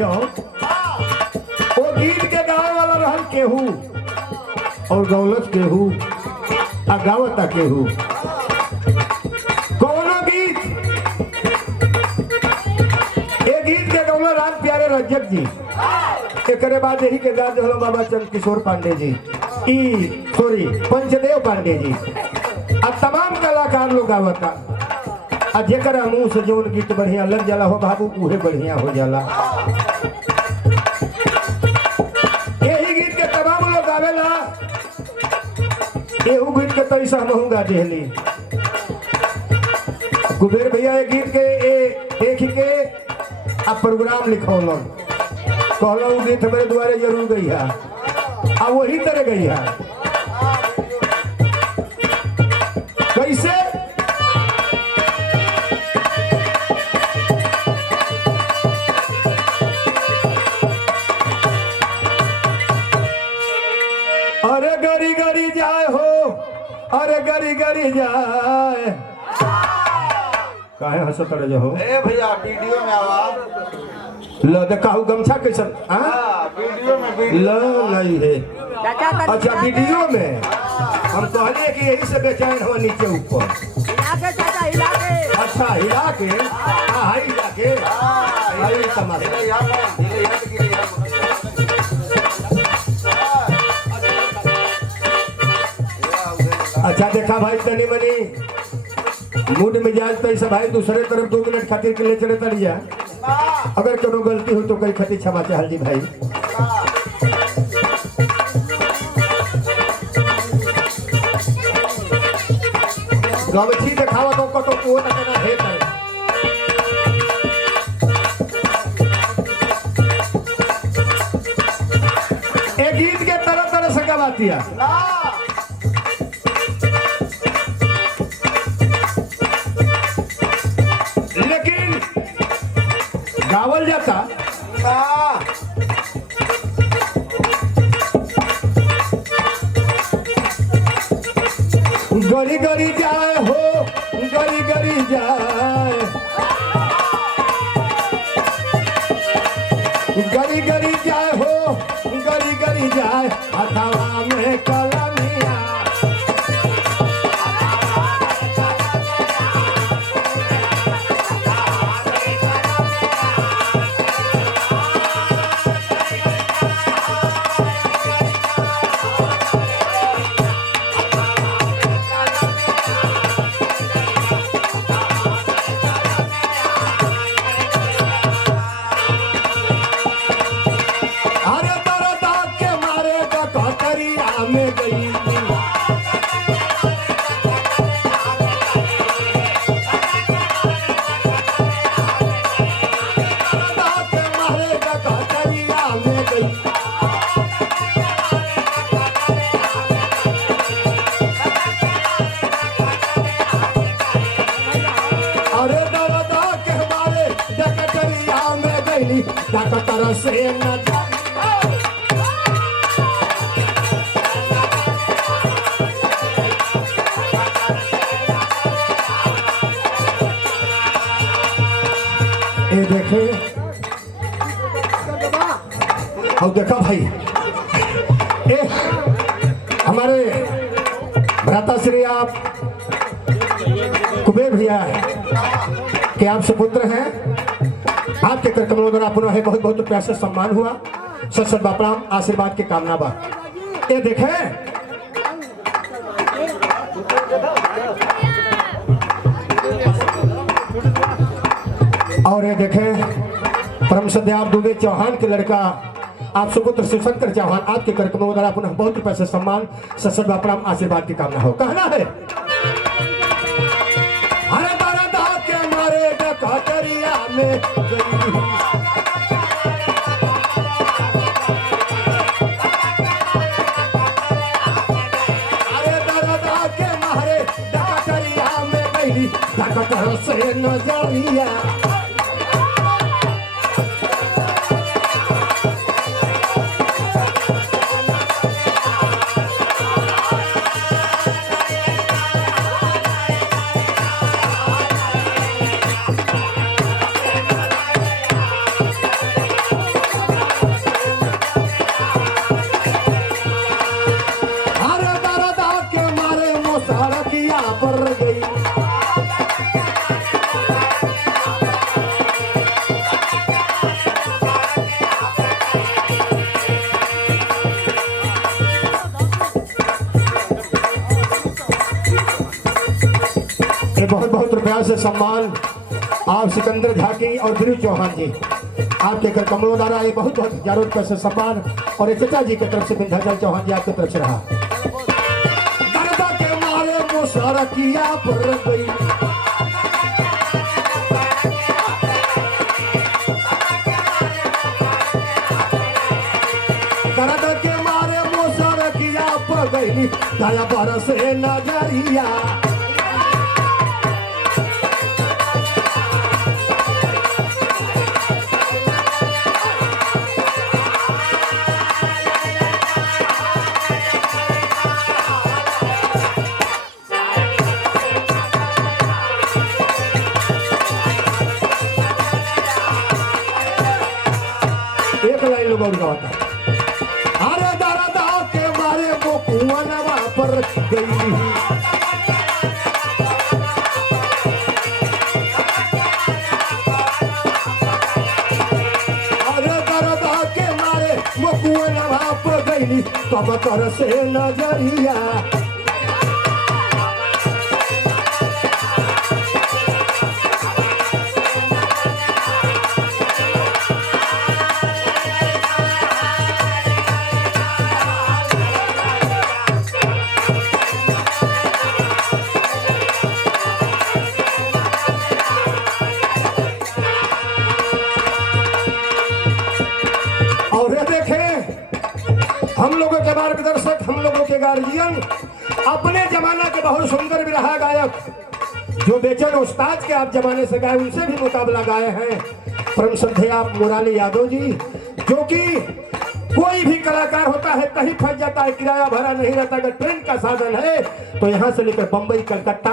हो वो गीत के गावे वाला रहल केहू और गौलत केहू आ गावता केहू कौनो गीत ये गीत के गौला राम प्यारे रजक जी एक बाद यही के गाज हलो बाबा चंद किशोर पांडे जी सॉरी पंचदेव पांडे जी आ तमाम कलाकार लोग आवता आ जेकर मुंह से जोन गीत बढ़िया लग जाला हो बाबू उहे बढ़िया हो जाला। यही गीत के तमाम लोग गावेला एहू गीत के तैसा महूंगा जेहली कुबेर भैया ये गीत के देख के आ प्रोग्राम लिखौलन कहलो गीत हमारे द्वारे जरूर गई है आ वही तरह गई है कैसे अरे गरी गरी जाए हो अरे गरी गरी जाए काहे हंसत रहे हो ए भैया वीडियो में आवाज ल देखाऊ गमछा कैसन वीडियो में ल नहीं है अच्छा वीडियो में हम कहले कि यही से बेचैन हो नीचे ऊपर अच्छा हिला के हां हिला के हाई समाज अच्छा देखा भाई तनी मनी मूड मिजाज तो ऐसा भाई दूसरे तरफ 2 मिनट खातिर के ले चले तड़िया अगर कोनो गलती हो तो कई खती क्षमा चाहल जी भाई। गमछी देखावा तो कतो को ना है करे ए गीत के तरह तरह से गवातिया लेकिन गावल जाता गरी गरी जाए हो गरी गरी जाए गरी गरी जाए हो गरी गरी जाए हथवा में कलमिया में गई अरे दादा के हमारे डकटरिया में गई डकटर से न ये देखे और देखा भाई ए हमारे भ्राता श्री आप कुबेर भैया के आप सुपुत्र हैं आपके कर कमलों द्वारा पुनः है बहुत बहुत प्यार से सम्मान हुआ सत सत बापराम आशीर्वाद के कामना बा ये देखे और ये देखें परम सद्याव दुबे चौहान के लड़का आप सुपुत्र शिवशंकर चौहान आपके कार्यक्रमों द्वारा पुनः बहुत रुपए से सम्मान सत बापराम आशीर्वाद की कामना हो कहना है अरे दादा के मारे डकटरिया में अरे दादा के मारे डकटरिया में गई डकटर से नजरिया यहाँ से सम्मान आप सिकंदर झाँ की और ध्रुव चौहान जी आपके घर कमलों द्वारा ये बहुत बहुत हजारों रुपये से सम्मान और एक चचा जी की तरफ से विंध्याचल चौहान जी आपकी तरफ से रहा। गर्दा के मारे मुशरकिया पर गई गर्दा के मारे मुशरकिया पर गई दया बरसे नजरिया एक लाइन लोग और गाता अरे दरदा के मारे वो कुआनवा पर गई अरे दरदा के मारे वो कुआनवा पर गई कब कर से नजरिया हम लोगों के मार्गदर्शक हम लोगों के गार्जियन अपने जमाना के बहुत सुंदर बिरहा गायक जो बेचैन उस्ताद के आप जमाने से गाए उनसे भी मुकाबला गाए हैं परम श्रद्धेय मुरारी यादव जी जो कि कोई भी कलाकार होता है कहीं फंस जाता है किराया भरा नहीं रहता अगर ट्रेन का साधन है तो यहाँ से लेकर बंबई कलकत्ता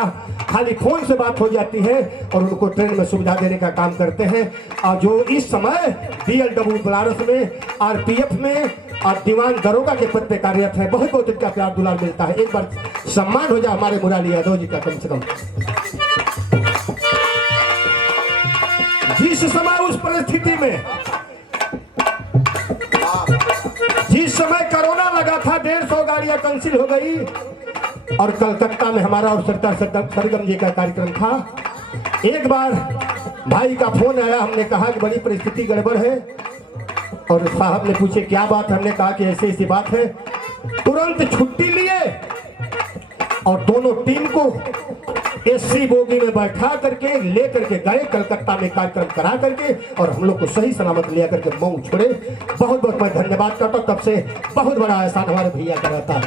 खाली फोन से बात हो जाती है और उनको ट्रेन में सुविधा देने का काम करते हैं और जो इस समय BLW बनारस में RPF में और दीवान दरोगा के पद पे कार्यरत है बहुत बहुत इनका प्यार दुलार मिलता है। एक बार सम्मान हो जाए हमारे मुरारी यादव जी का कम से कम। जिस समय उस परिस्थिति में जिस समय कोरोना लगा था 150 गाड़ियां कैंसिल हो गई और कलकत्ता में हमारा और सरदार सरगम जी का कार्यक्रम था। एक बार भाई का फोन आया हमने कहा कि बड़ी परिस्थिति गड़बड़ है और साहब ने पूछे क्या बात हमने कहा कि ऐसी ऐसी बात है तुरंत छुट्टी लिए और दोनों टीम को AC बोगी में बैठा करके ले करके गए कलकत्ता में कार्यक्रम करा करके और हम लोग को सही सलामत लिया करके मऊ छोड़े। बहुत बहुत मैं धन्यवाद करता हूँ तब से बहुत बड़ा एहसान हमारे भैया का रहता है।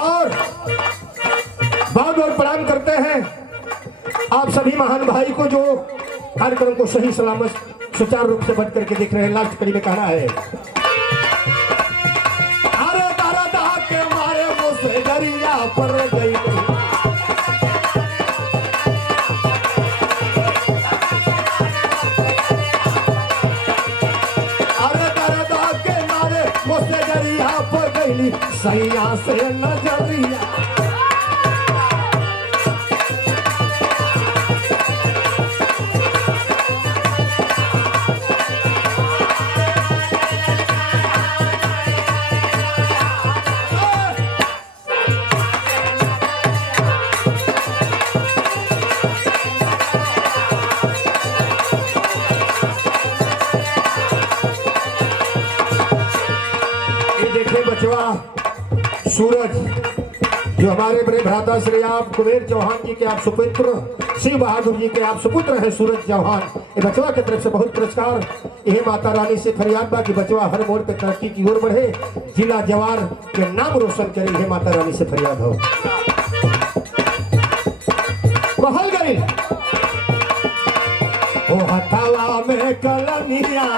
और बहुत बहुत प्रणाम करते हैं आप सभी महान भाई को जो कार्यक्रम को सही सलामत सुचारू रूप से बच करके दिख रहे हैं। लास्ट कड़ी में कहना है अरे दरदा के मारे मुझसे दरिया पर गई अरे दरदा के मारे मुझसे दरिया पर गई सैया से नजरिया सूरज जो हमारे बड़े भ्राता श्री आप कुबेर चौहान जी के आप सुपुत्र शिव बहादुर जी के आप सुपुत्र हैं सूरज चौहान ये बचवा की तरफ से बहुत पुरस्कार। यही माता रानी से फरियाद बा कि बचवा हर मोड़ पे तरक्की की ओर बढ़े जिला जवार के नाम रोशन करे। यही माता रानी से फरियाद हो। कहल गई ओ हथावा में कलमिया